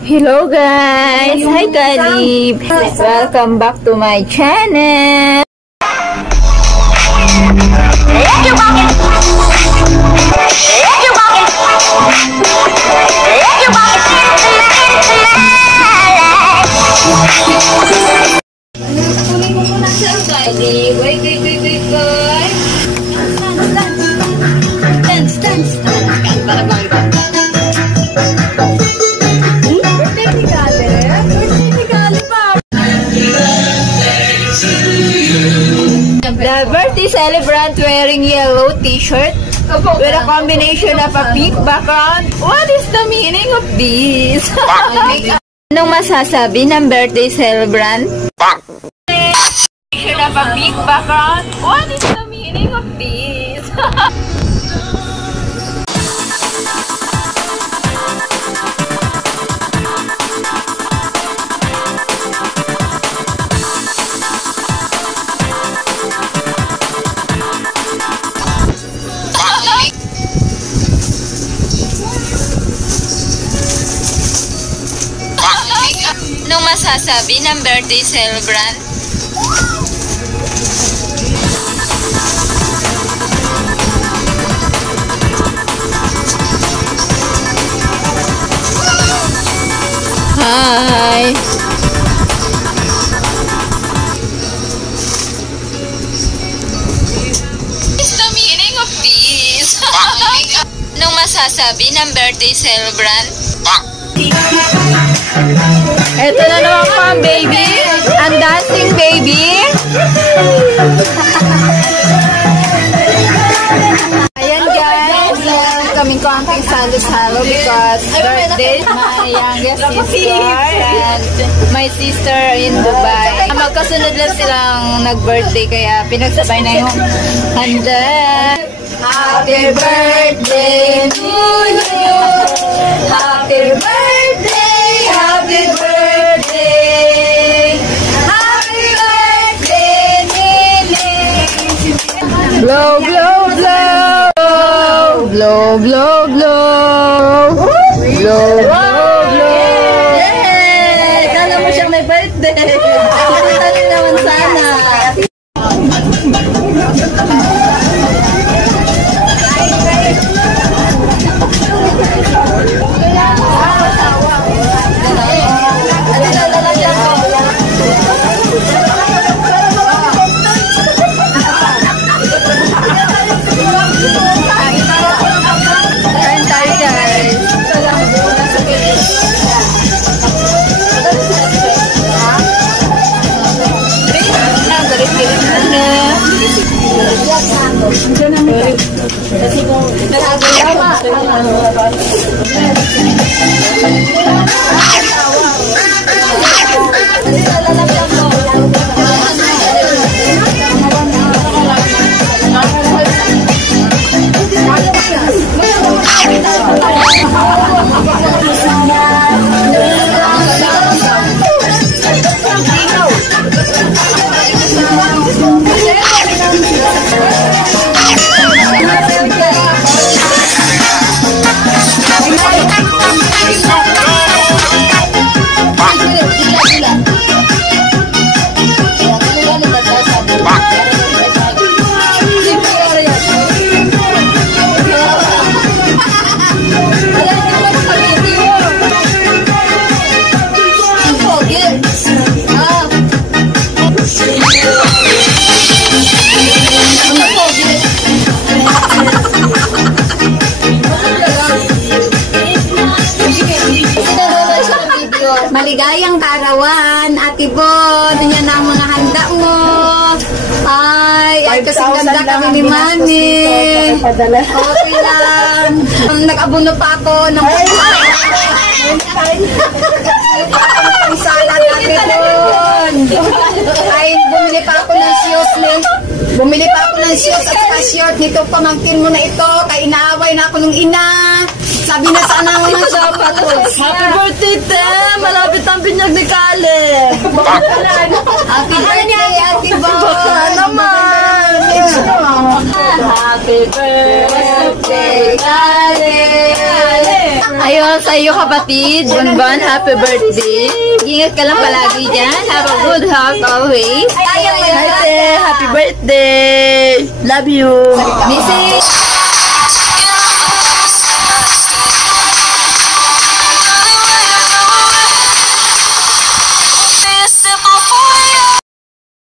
Hello guys! Hi Kalib! Welcome back to my channel! Kalib! Wait! Dance! The birthday celebrant wearing yellow t-shirt with a combination of a pink background. What is the meaning of this? Anong masasabi ng birthday celebrant? Combination of a pink background. What is the meaning of this? Anong masasabi ng birthday celebrant? Hi! What's the meaning of this? Anong masasabi ng birthday celebrant? Ito na naman po ang baby. Ang dancing baby. Ayan guys. Kaming konting salo-salo because birthday my youngest sister and my sister in Dubai. Magkasunod lang silang nag-birthday kaya pinagsabay na yung handa. Happy birthday to you. Happy birthday. Happy birthday. Happy birthday, Nene. Blow, blow, blow. Blow, blow, blow. Blow, blow, blow. Yay! Kala mo siyang may birthday. Tali naman sana. Maligayang kaarawan, Ate Bon. Yan ang mga handa mo. Ay kasing ganda kami ni Mami. Okay lang. Nag-abuno pa ako ng salad, Ate Bon. Ay, bumili pa ako ng shoes at saka short nito. Pamangkin mo na ito. Kaya inaaway na ako ng ina. Sabi na sana ako ng sapatos. Happy birthday, te! Malapit ang binyag ni Caleb. Happy birthday, Ate Bon. Baka naman. Happy birthday, Caleb. Ayun, sa iyo kapatid. Bonbon, happy birthday. Ingat ka lang palagi dyan. Have a good health always. Happy birthday. Love you. Missy,